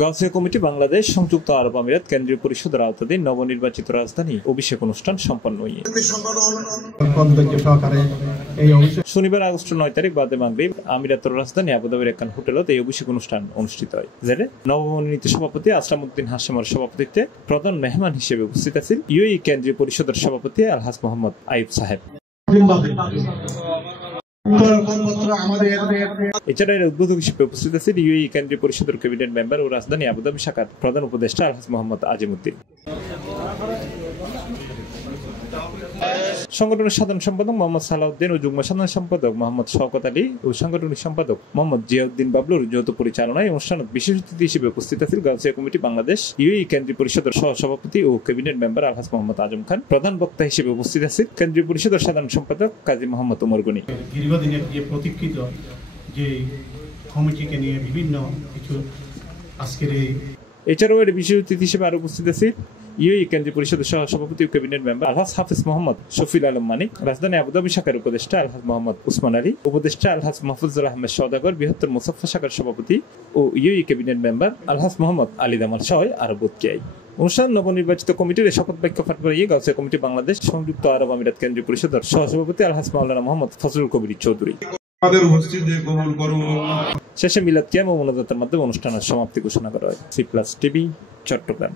Gausia committee Bangladesh সংযুক্ত আরব আমিরাত কেন্দ্রীয় পরিষদের আওতাধীন নবনির্বাচিত রাজধানী অভিষেক অনুষ্ঠান সম্পন্ন শনিবার আগস্ট 9 তারিখ বাদে মাগরিব আমিরাতের রাজধানী আবুধাবির একখান হোটেলত এই অভিষেক অনুষ্ঠান অনুষ্ঠিত হয়। যেটা নবমনোনীত সভাপতি আসলামউদ্দিন হাশেমের সভাপতিত্বে প্রধান মেহমান হিসেবে উপস্থিত আছেন ইউএই কেন্দ্রীয় পরিষদের সভাপতি আলহাজ মোহাম্মদ আইয়ুব সাহেব। এছাড়া এর উদ্বোধক হিসেবে উপস্থিত আছেন ইউএই কেন্দ্রীয় পরিষদের ক্যাবিনেট মেম্বার ও রাজধানী আবুধাবি শাখার প্রধান উপদেষ্টা আলহাজ মোহাম্মদ আজিমউদ্দিন। সংগঠনের সাধারণ সম্পাদক মোহাম্মদ সালাউদ্দিন ও যুগ্ম সাধারণ সম্পাদক মোহাম্মদ শওকত আলী ও সাংগঠনিক সম্পাদক মোহাম্মদ জিয়াউদ্দিন বাবলুর যৌথ পরিচালনায় অনুষ্ঠানে বিশেষ অতিথি হিসেবে উপস্থিত আছেন গাউসিয়া কমিটি বাংলাদেশ ইউএই কেন্দ্রীয় পরিষদের সহসভাপতি ও ক্যাবিনেট মেম্বার আলহাজ মোহাম্মদ আজম খান। প্রধান বক্তা হিসেবে উপস্থিত আছেন কেন্দ্রীয় পরিষদের সাধারণ সম্পাদক কাজী মোহাম্মদ ওমর গনি। দীর্ঘদিনের যে প্রতীক্ষিত যে কমিটিকে নিয়ে বিভিন্ন কিছু আজকের এছাড়াও এর বিশেষ অতিথি হিসেবে আরো উপস্থিত আছেন ইউএই কেন্দ্রীয় পরিষদের সহসভাপতি ও ক্যাবিনেট মেম্বার আলহাজ হাফিজ মোহাম্মদ শফিল আলম মানিক, রাজধানী আবুধাবি শাখার উপদেষ্টা আলহাজ মোহাম্মদ উসমান আলী, উপদেষ্টা আলহাজ মাহফুজুল আহমেদ সওদাগর, বৃহত্তর মুসাফফা শাখার সভাপতি ও ইউএই ক্যাবিনেট মেম্বার আলহাজ মোহাম্মদ আলী দামাল সহ আরো বোধকিয়াই। অনুষ্ঠান নবনির্বাচিত কমিটির শপথ বাক্য পাঠ করিয়ে গাউসিয়া কমিটি বাংলাদেশ সংযুক্ত আরব আমিরাত কেন্দ্রীয় পরিষদের সহসভাপতি আলহাজ মাওলানা মোহাম্মদ ফজলুল কবির চৌধুরী শেষে মিলাদ কিয়াম ও মোনাজাতের মাধ্যমে অনুষ্ঠানের সমাপ্তি ঘোষণা করা হয়। C plus TV, Chittagong.